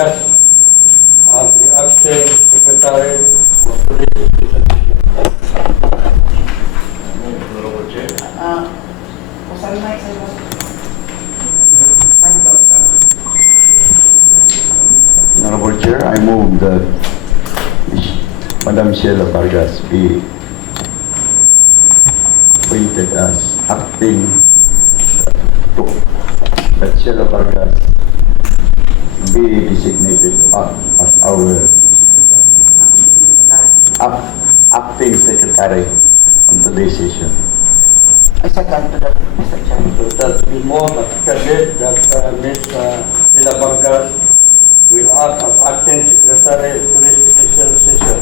Vargas as the acting secretary for police. Honorable Chair, I move that Madam Sheila Vargas be appointed as acting, that Sheila Vargas be designated as our acting secretary on today's session. I second to that, Mr. Chair. So that we more candidate that Ms. Sheila Vargas will act as acting secretary of police special session.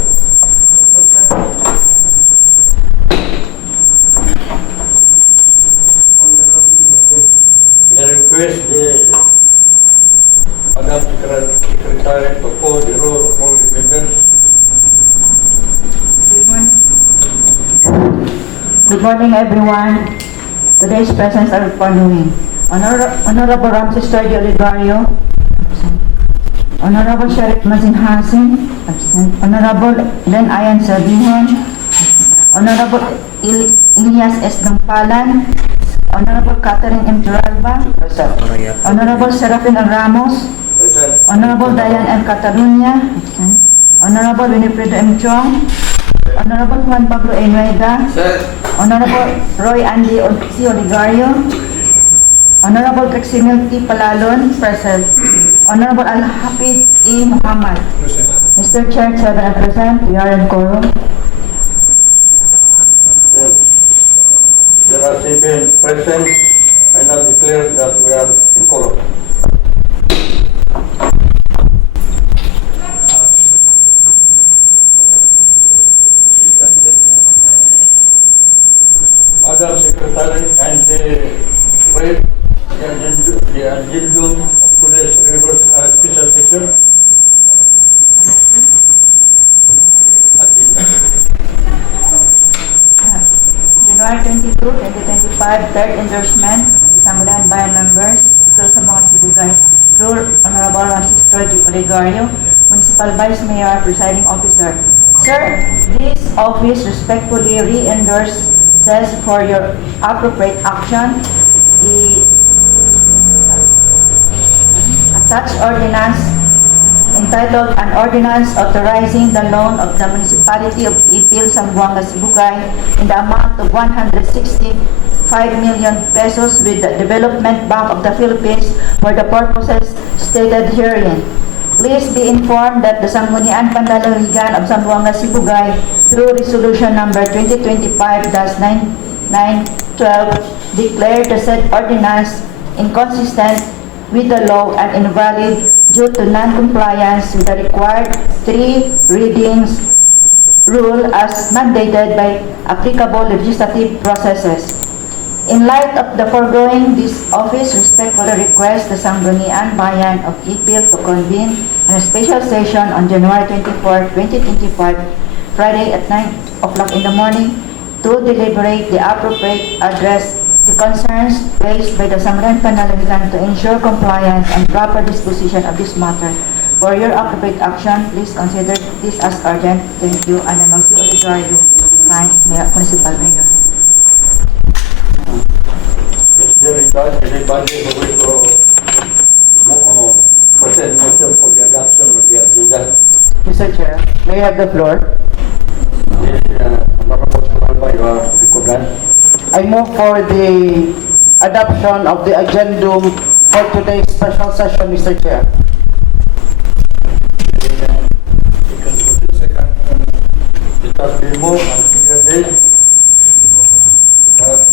I request the Madam Secretary to call the roll of all the members. Good morning, everyone. Today's presents are following: Honorable Ramses Tordio Olivario, absent. Honorable Sheriff Mazin Hasen, absent. Honorable Len Ayan Sabihon, Honorable Ilyas S. Gampalan, Honorable Catherine M. Turalba, Honorable Serafin L. Ramos, Present. Honorable Diane M. Catalunya, absent. Honorable Winifredo M. Chong, Honorable Juan Pablo A. Nueda, Honorable Roy Andy C. Oligario, Honorable Kaximil T. Palalon, present. Honorable Al-Hafid E. Muhammad. Mr. Chair, 7 are present. We are in quorum. There are 7 present. I now declare that we are in quorum. Madam Secretary, and read the agenda of today's reverse special session. January 22, 2025, third endorsement, Sangguniang Bayan members, ito sa mga Sibugay, through Honorable Ramses Tordio Oligario, Municipal Vice Mayor, Presiding Officer. Sir, this office respectfully re-endorses for your appropriate action the attached ordinance entitled An Ordinance Authorizing the Loan of the Municipality of Ipil, Sangguniang, Sibugay in the amount of 165 million pesos with the Development Bank of the Philippines for the purposes stated herein. Please be informed that the Sangguniang Panlalawigan of Sangguniang, Sibugay through Resolution number 2025-9912 declared the said ordinance inconsistent with the law and invalid due to non-compliance with the required 3 readings rule as mandated by applicable legislative processes. In light of the foregoing, this office respectfully requests the Sangguniang Bayan of Ipil to convene a special session on January 24, 2025, Friday at 9 o'clock in the morning to deliberate the appropriate address the concerns raised by the Sangguniang Panlalawigan to ensure compliance and proper disposition of this matter. For your appropriate action, please consider this as urgent. Thank you. And I'm si Oligario, signed, Municipal Mayor. Is there anybody who will present motion for the adoption of the agenda? Mr. Chair, may I have the floor? Yes, Honorable Turalba, you are recognized. I move for the adoption of the agenda for today's special session, Mr. Chair. It has been moved and seconded that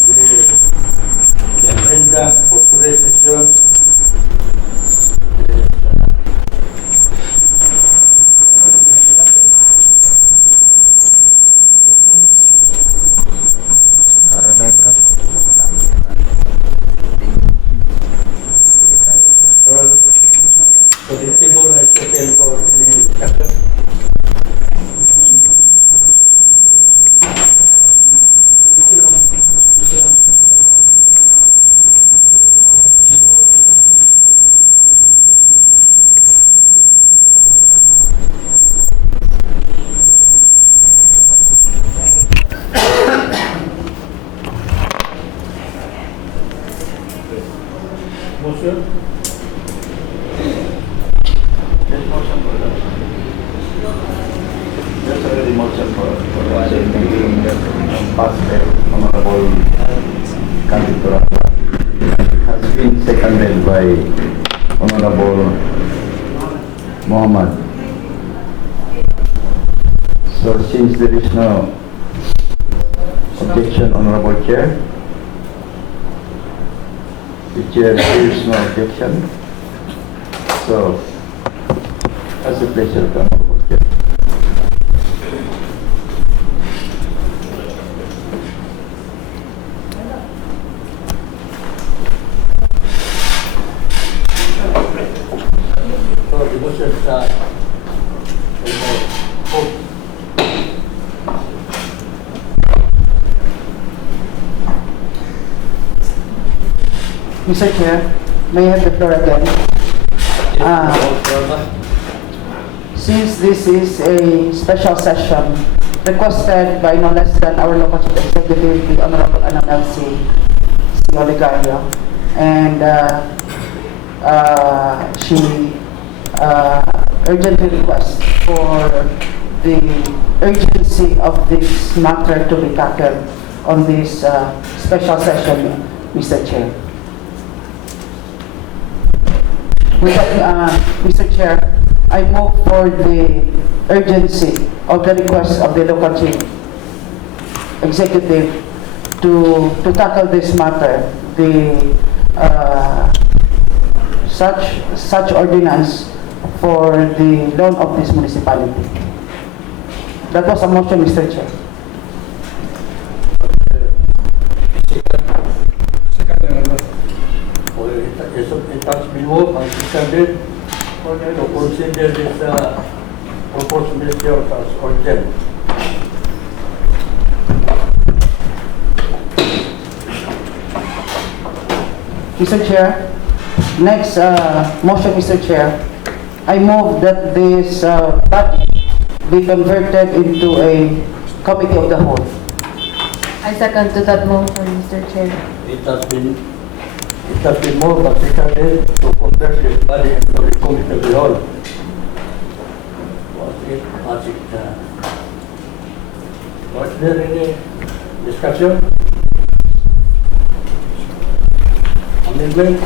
the agenda for today's session so the table is open for any discussion. passed by Honorable Candidatura. It has been seconded by Honorable Muhammad. So since there is no objection, Honorable Chair, the Chair hears no objection. So, that's a pleasure to Honorable Chair. So, the motion sa Mr. Chair, may I have the floor again? Since this is a special session requested by no less than our local chief executive, the Honorable Ananelsi C. Olegario, and she urgently requests for the urgency of this matter to be tackled on this special session, Mr. Chair. With that, Mr. Chair, I move for the urgency of the request of the local chief executive to tackle this matter, the such ordinance for the loan of this municipality. That was a motion, Mr. Chair. It has been moved and seconded to consider this proposed measure as urgent. Mr. Chair, next motion, Mr. Chair, I move that this body be converted into a committee of the whole. I second to that motion, Mr. Chair. It has been moved and seconded to convert this body into a committee of the whole. Was there any discussion? Amendment?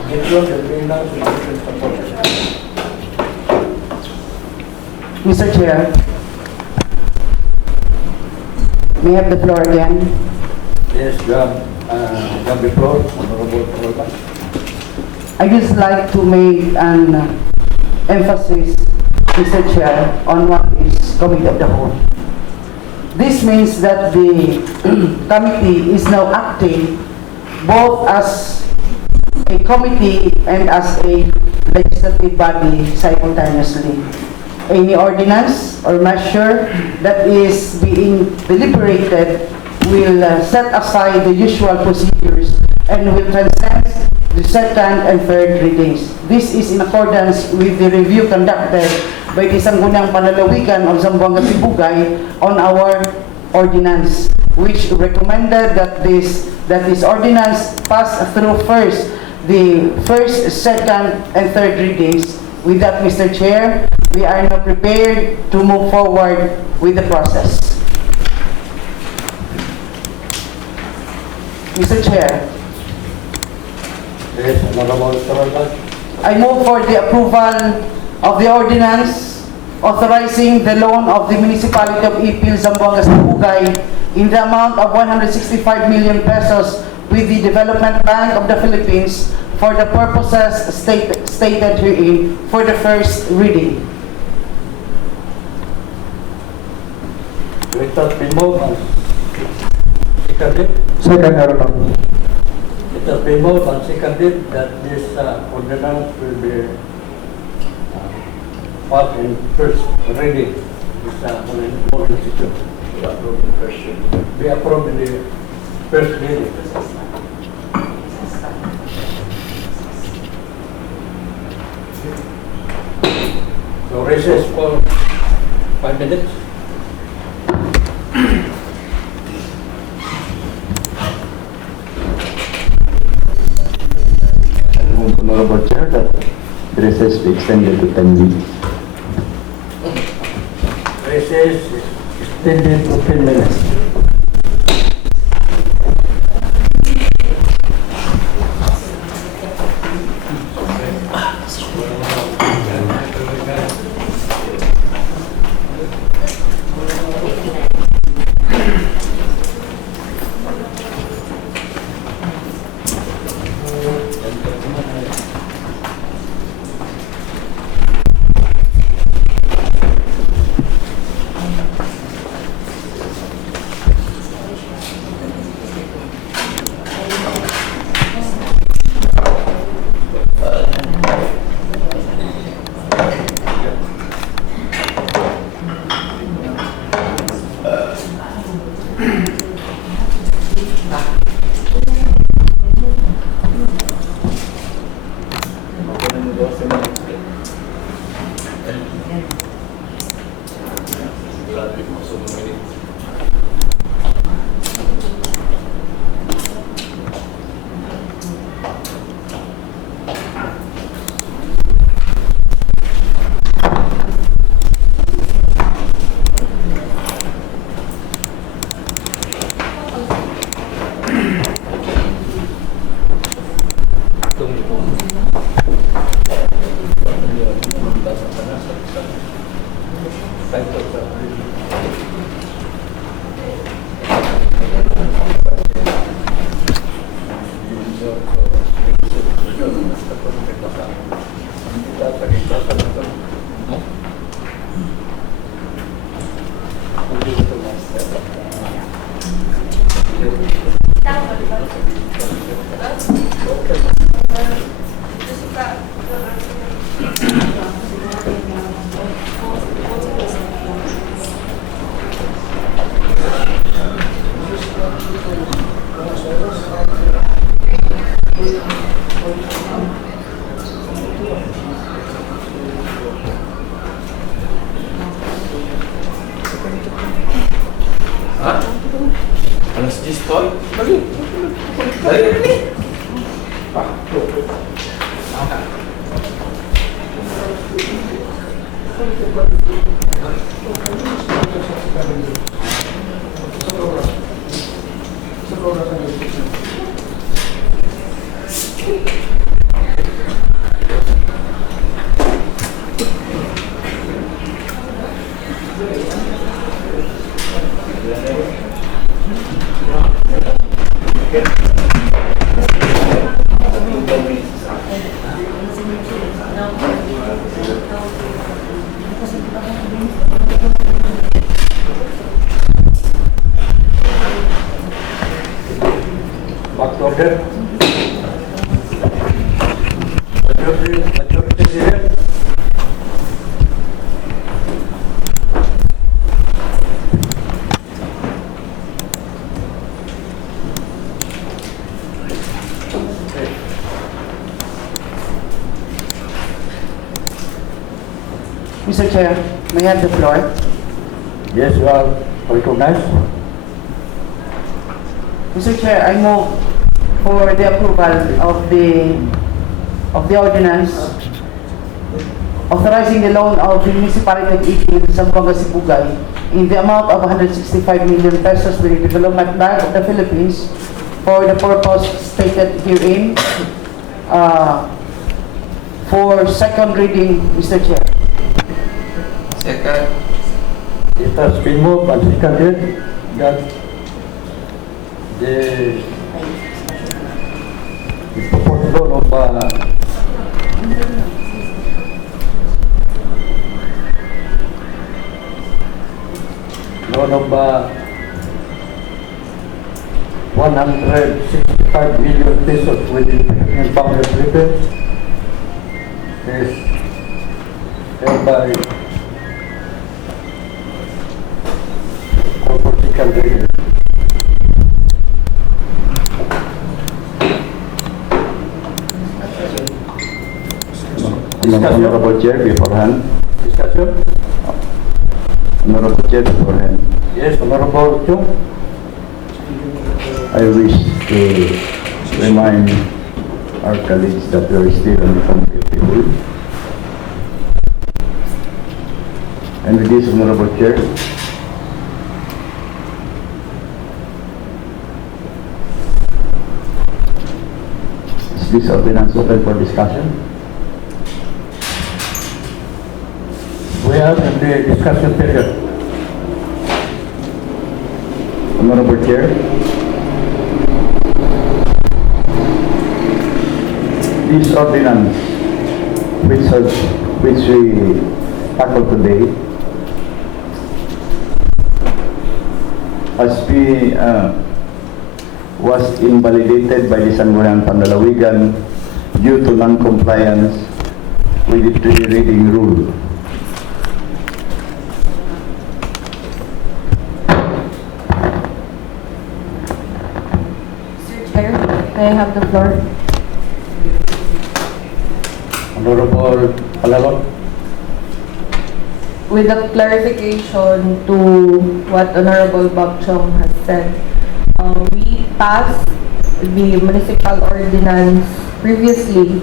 Objection, there being none, the motion is supported. Mr. Chair, may I have the floor again? Yes, you have the floor, Honorable Playback. I just like to make an emphasis, Mr. Chair, on what is committee of the whole. This means that the committee is now acting both as a committee and as a legislative body simultaneously. Any ordinance or measure that is being deliberated will set aside the usual procedures and will transcend the second and third readings. This is in accordance with the review conducted by the Sangguniang Panlalawigan of Zamboanga Sibugay on our ordinance, which recommended that this ordinance pass through the first, second, and third readings. With that, Mr. Chair, we are now prepared to move forward with the process. Mr. Chair, Yes, Honorable Playback. I move for the approval of the ordinance authorizing the loan of the municipality of Ipil, Zamboanga Sibugay in the amount of 165 million pesos with the Development Bank of the Philippines for the purposes stated herein for the first reading. It has been moved and seconded. Second, Your Honor. It has been moved and seconded that this ordinance will be passed in first reading. This ordinance be approved in the first reading. So recess for 5 minutes. Honorable Chair, that the recess be extended to 10 minutes. Recess extended to 10 minutes. Alas 10 tol? Dali. Dali. Back to order. Majority leader. Mr. Chair, may I have the floor? Yes, you are recognized. Mr. Chair, I move for the approval of the ordinance authorizing the loan of the municipality of Ipil, Zamboanga, Sibugay in the amount of 165 million pesos to the Development Bank of the Philippines for the purpose stated herein for second reading, Mr. Chair. Second. It has been moved and seconded that the proposed loan of loan of 165 million pesos with the Philippine Bank of the Philippines is hereby called for second reading. Honorable Chair, beforehand. Discussion? Honorable Chair, beforehand. Yes, Honorable Chung. I wish to remind our colleagues that we are still on the competitive. And with this, Honorable Chair, is this ordinance open for discussion? We are in the discussion period. Honorable Chair, this ordinance which we tackle today was invalidated by the Sangguniang Panlalawigan due to non-compliance with the three-reading rule. Chair, may I have the floor? Honorable Palalon. With a clarification to what Honorable Bob Chong has said, we passed the municipal ordinance previously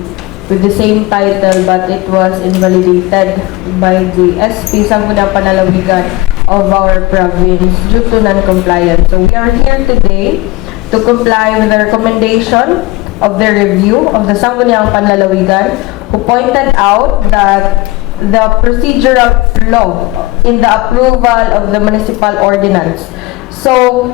with the same title, but it was invalidated by the SP Sangguniang Panlalawigan of our province due to non-compliance. So we are here today to comply with the recommendation of the review of the Sangguniang Panlalawigan, who pointed out that the procedural flaw in the approval of the municipal ordinance. So,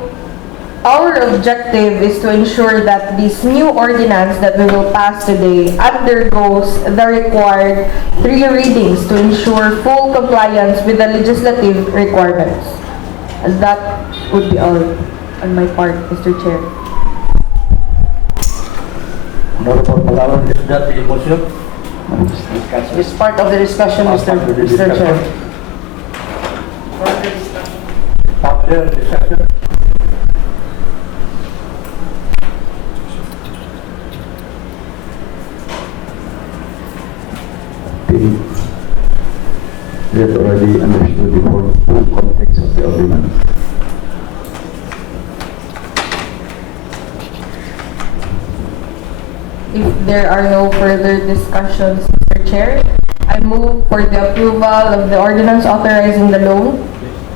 our objective is to ensure that this new ordinance that we will pass today undergoes the required 3 readings to ensure full compliance with the legislative requirements. And that would be all on my part, Mr. Chair. Honorable Malawan, is that the motion? It's part of the discussion, Mr. Chair. Further discussion? We have already understood the full context of the ordinance. If there are no further discussions, Mr. Chair, I move for the approval of the ordinance authorizing the loan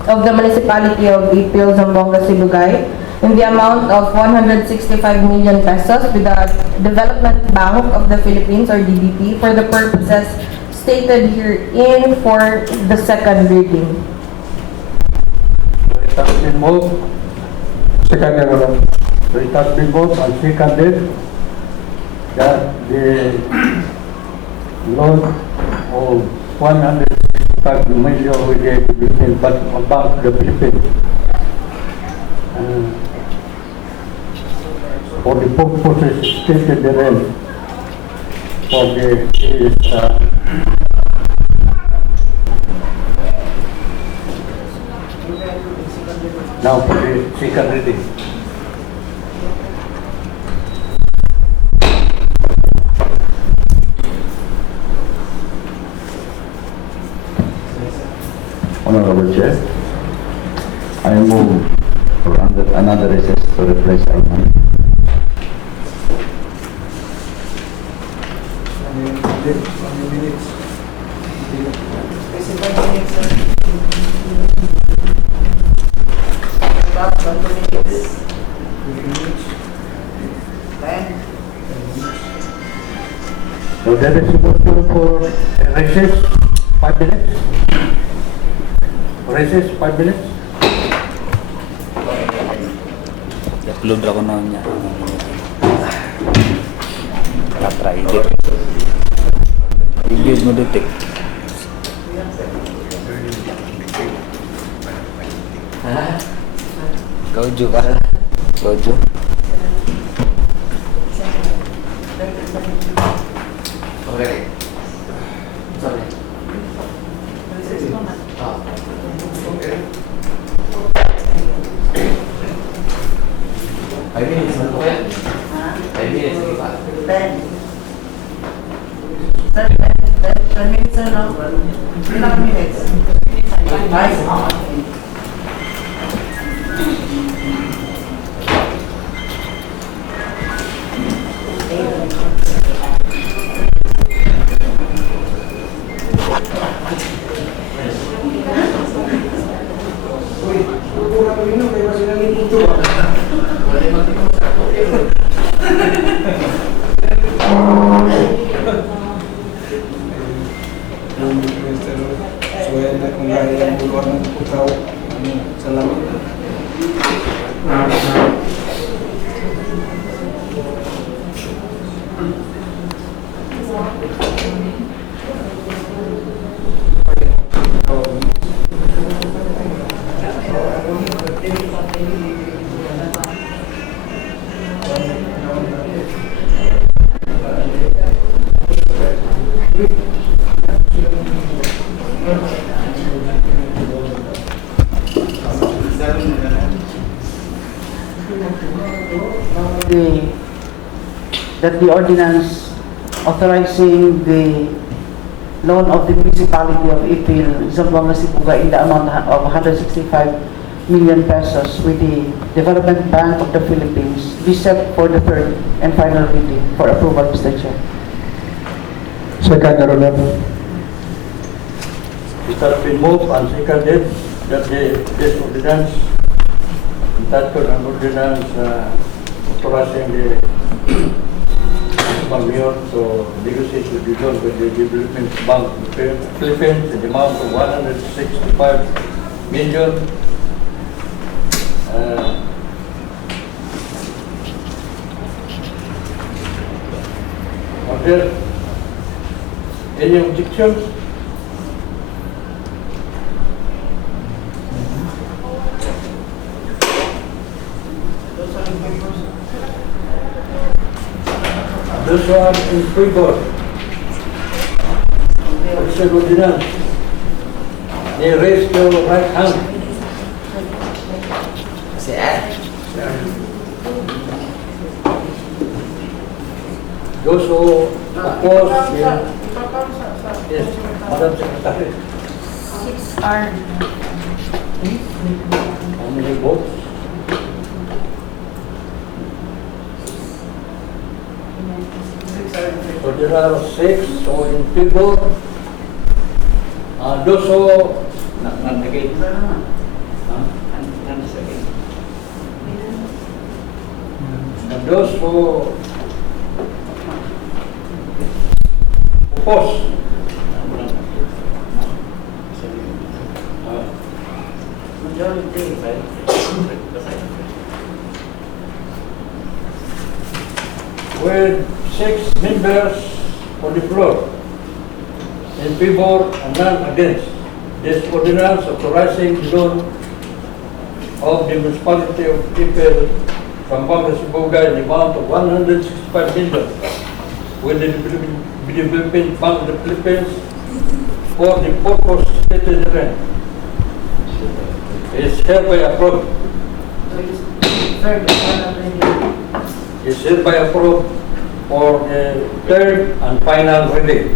of the municipality of Ipil, Zamboanga, Sibugay in the amount of 165 million pesos with the Development Bank of the Philippines or DBP for the purposes stated herein for the second reading. It has been moved. Second, Your Honor. It has been moved and seconded that the loan of 165 million with the Philippines Bank of the Philippines for the purposes stated therein for the now for the second reading. Honorable Chair, I move for another recess to replace item. So there is a motion for recess, 5 minutes. Recess, 5 minutes. Upload ako na niya. Try it. Engage mo dito. Ha? Gojo ka? Gojo? Okay. Sorry. Ay, minutes na po yan. Ay, minutes, di ba? 10 minutes na, no? Ilang minutes? 5. Salamat. That the ordinance authorizing the loan of the municipality of Ipil, Zamboanga, Sibugay in the amount of 165 million pesos with the Development Bank of the Philippines be set for the third and final reading for approval, Mr. Chair. Second, Your Honor. It has been moved and seconded that this ordinance, entitled an ordinance authorizing the Mayor to negotiate with the loan with the Development Bank of the Philippines in the amount of 165 million Are there any objections? Those who are in favor, Mr. Ordinance, they raise your right hand. Si Ed. Those who oppose, yes, Madam Secretary. 6 are How many votes? So there are 6, so in favor. Those who, those who oppose. With 6 members on the floor, in favor and none against, this ordinance authorizing the loan of the municipality of Ipil from Bank of Cebuga in the amount of 165 million with the Development Bank of the Philippines for the purpose stated therein is hereby approved. Is hereby approved for the third and final reading.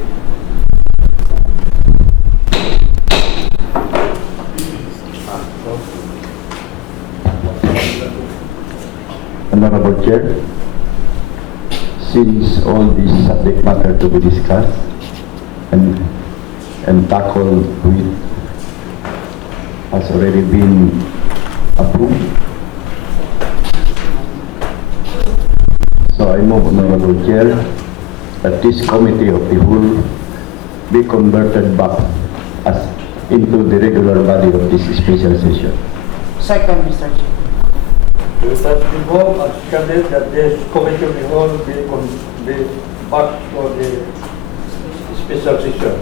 Honorable Chair, since all this subject matter to be discussed and tackled with has already been approved, so I move, Honorable Chair, that this committee of the whole be converted back as into the regular body of this special session. Second, Mr. Chair. It has been moved and seconded that this committee of the whole be back for the special session.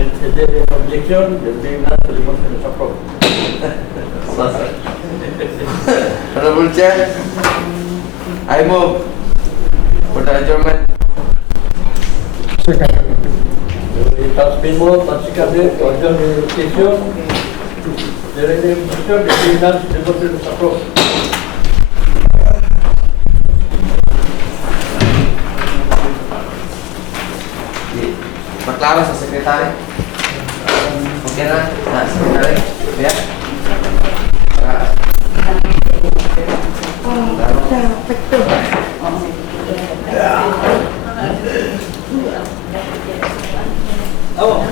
Is there any objection? There being none, the motion is approved. Honorable Chair, I move for the adjournment. Second. It has been moved and seconded to adjourn the session. There is any objection? There being none, the motion is approved. Maklaro sa sekretary. Okay na? Sekretary. Ya. Oh.